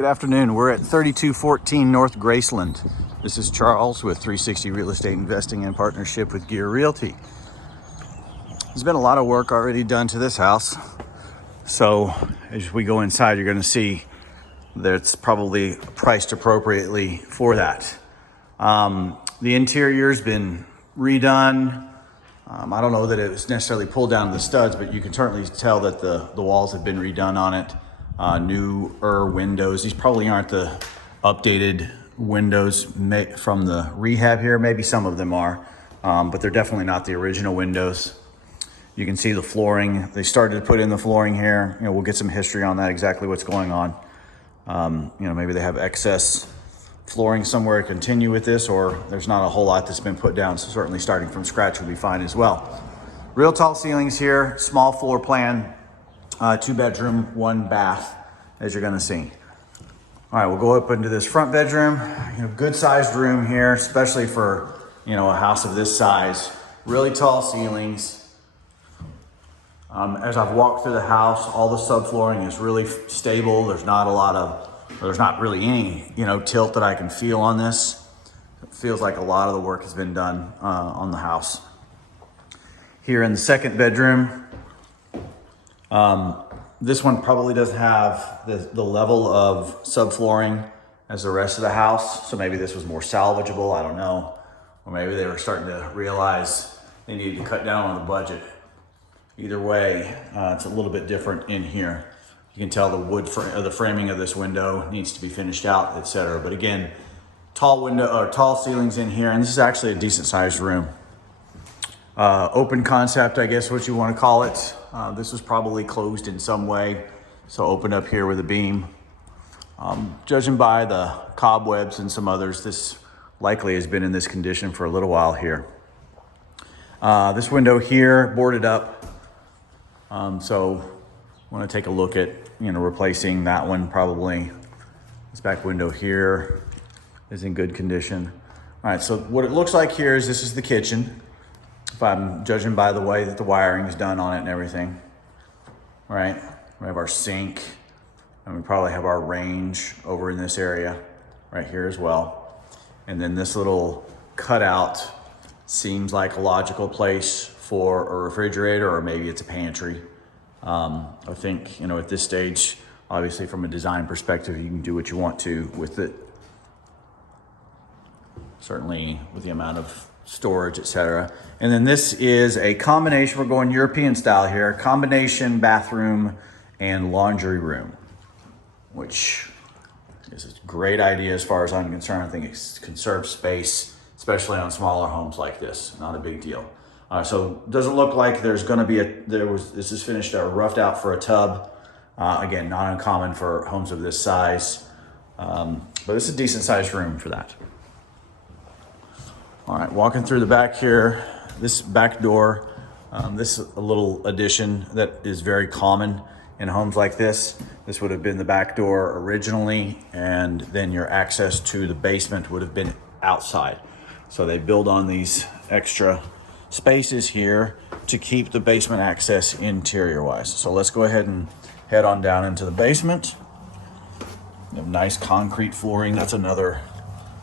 Good afternoon. We're at 3214 North Graceland. This is Charles with 360 Real Estate Investing in partnership with Gear Realty. There's been a lot of work already done to this house. So as we go inside, you're going to see that it's probably priced appropriately for that. The interior's been redone. I don't know that it was necessarily pulled down to the studs, but you can certainly tell that the walls have been redone on it. Newer windows. These probably aren't the updated windows from the rehab here. Maybe some of them are, but they're definitely not the original windows. You can see the flooring. They started to put in the flooring here. We'll get some history on that, exactly what's going on. Maybe they have excess flooring somewhere to continue with this, or there's not a whole lot that's been put down. So certainly starting from scratch would be fine as well. Real tall ceilings here, small floor plan, 2-bedroom, 1 bath, as you're gonna see. All right, we'll go up into this front bedroom. Good sized room here, especially for a house of this size. Really tall ceilings. As I've walked through the house, all the subflooring is really stable. There's not really any tilt that I can feel on this. It feels like a lot of the work has been done on the house. Here in the second bedroom, this one probably doesn't have the level of subflooring as the rest of the house. So maybe this was more salvageable, I don't know. Or maybe they were starting to realize they needed to cut down on the budget. Either way, it's a little bit different in here. You can tell the wood the framing of this window needs to be finished out, etc. But again, tall ceilings in here, and this is actually a decent sized room. Open concept, I guess what you want to call it. This was probably closed in some way, so open up here with a beam. Judging by the cobwebs and some others, this likely has been in this condition for a little while here. This window here, boarded up. So I want to take a look at, replacing that one probably. This back window here is in good condition. All right, so what it looks like here is this is the kitchen. If I'm judging by the way that the wiring is done on it and everything, right? We have our sink, and we probably have our range over in this area right here as well. And then this little cutout seems like a logical place for a refrigerator, or maybe it's a pantry. I think, at this stage, obviously from a design perspective, you can do what you want to with it. Certainly with the amount of storage, etc. And then this is a combination, we're going European style here, combination bathroom and laundry room, which is a great idea as far as I'm concerned. I think it conserves space, especially on smaller homes like this. Not a big deal. So doesn't look like there's going to be this is finished roughed out for a tub. Again, not uncommon for homes of this size, but it's a decent sized room for that. All right, walking through the back here, this back door, this is a little addition that is very common in homes like this. This would have been the back door originally, and then your access to the basement would have been outside. So they build on these extra spaces here to keep the basement access interior wise. So let's go ahead and head on down into the basement. You have nice concrete flooring. That's another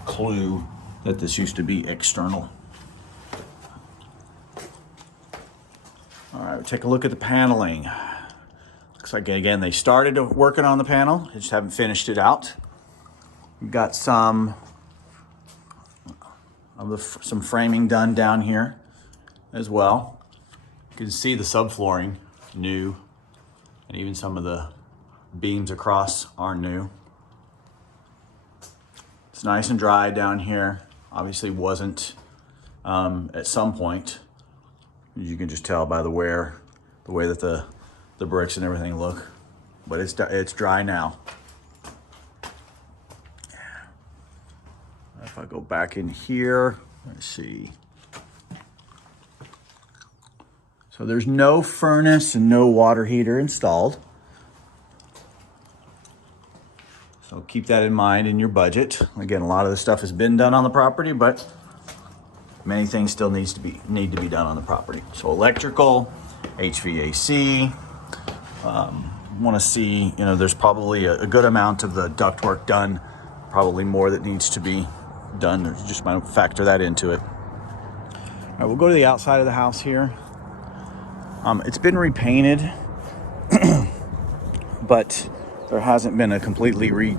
clue that this used to be external. All right, take a look at the paneling. Looks like, again, they started working on the panel, they just haven't finished it out. We've got some framing done down here as well. You can see the subflooring new, and even some of the beams across are new. It's nice and dry down here. Obviously wasn't at some point. You can just tell by the way that the bricks and everything look, but it's dry now. If I go back in here, let's see. So there's no furnace and no water heater installed. So keep that in mind in your budget. Again, a lot of the stuff has been done on the property, but many things still need to be done on the property. So electrical, HVAC, want to see, you know, there's probably a good amount of the ductwork done, probably more that needs to be done. You just might factor that into it. All right, we'll go to the outside of the house here. It's been repainted, but there hasn't been a completely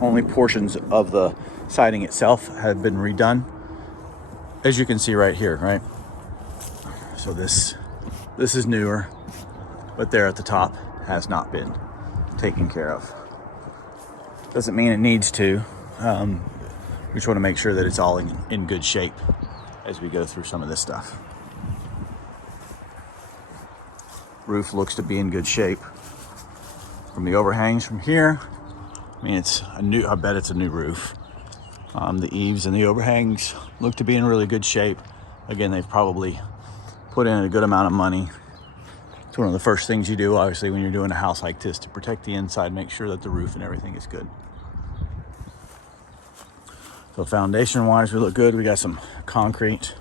only portions of the siding itself have been redone, as you can see right here, right? So this is newer, but there at the top has not been taken care of. Doesn't mean it needs to. We just want to make sure that it's all in good shape as we go through some of this stuff. Roof looks to be in good shape. From the overhangs from here, I mean, I bet it's a new roof. The eaves and the overhangs look to be in really good shape. Again, they've probably put in a good amount of money. It's one of the first things you do, obviously, when you're doing a house like this, to protect the inside, make sure that the roof and everything is good. So foundation-wise, we look good. We got some concrete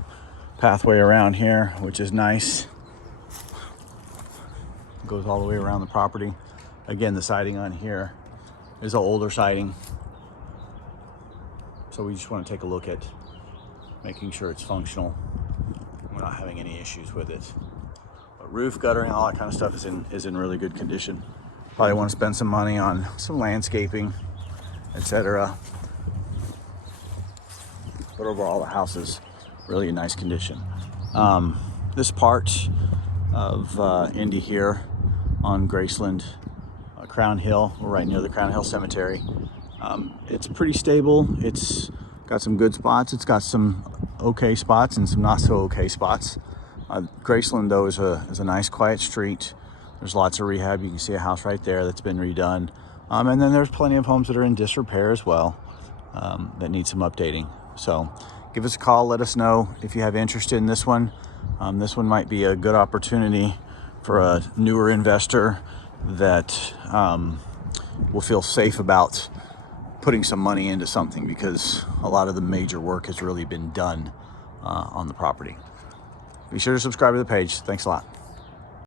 pathway around here, which is nice. Goes all the way around the property. Again, the siding on here is an older siding, so we just want to take a look at making sure it's functional. We're not having any issues with it. But roof, guttering, all that kind of stuff is in really good condition. Probably want to spend some money on some landscaping, etc. But overall, the house is really in nice condition. This part of Indy here on Graceland Crown Hill, we're right near the Crown Hill Cemetery. It's pretty stable. It's got some good spots. It's got some okay spots and some not so okay spots. Graceland, though, is a nice quiet street. There's lots of rehab. You can see a house right there that's been redone. And then there's plenty of homes that are in disrepair as well, that need some updating. So give us a call. Let us know if you have interest in this one. This one might be a good opportunity for a newer investor that will feel safe about putting some money into something, because a lot of the major work has really been done on the property. Be sure to subscribe to the page. Thanks a lot.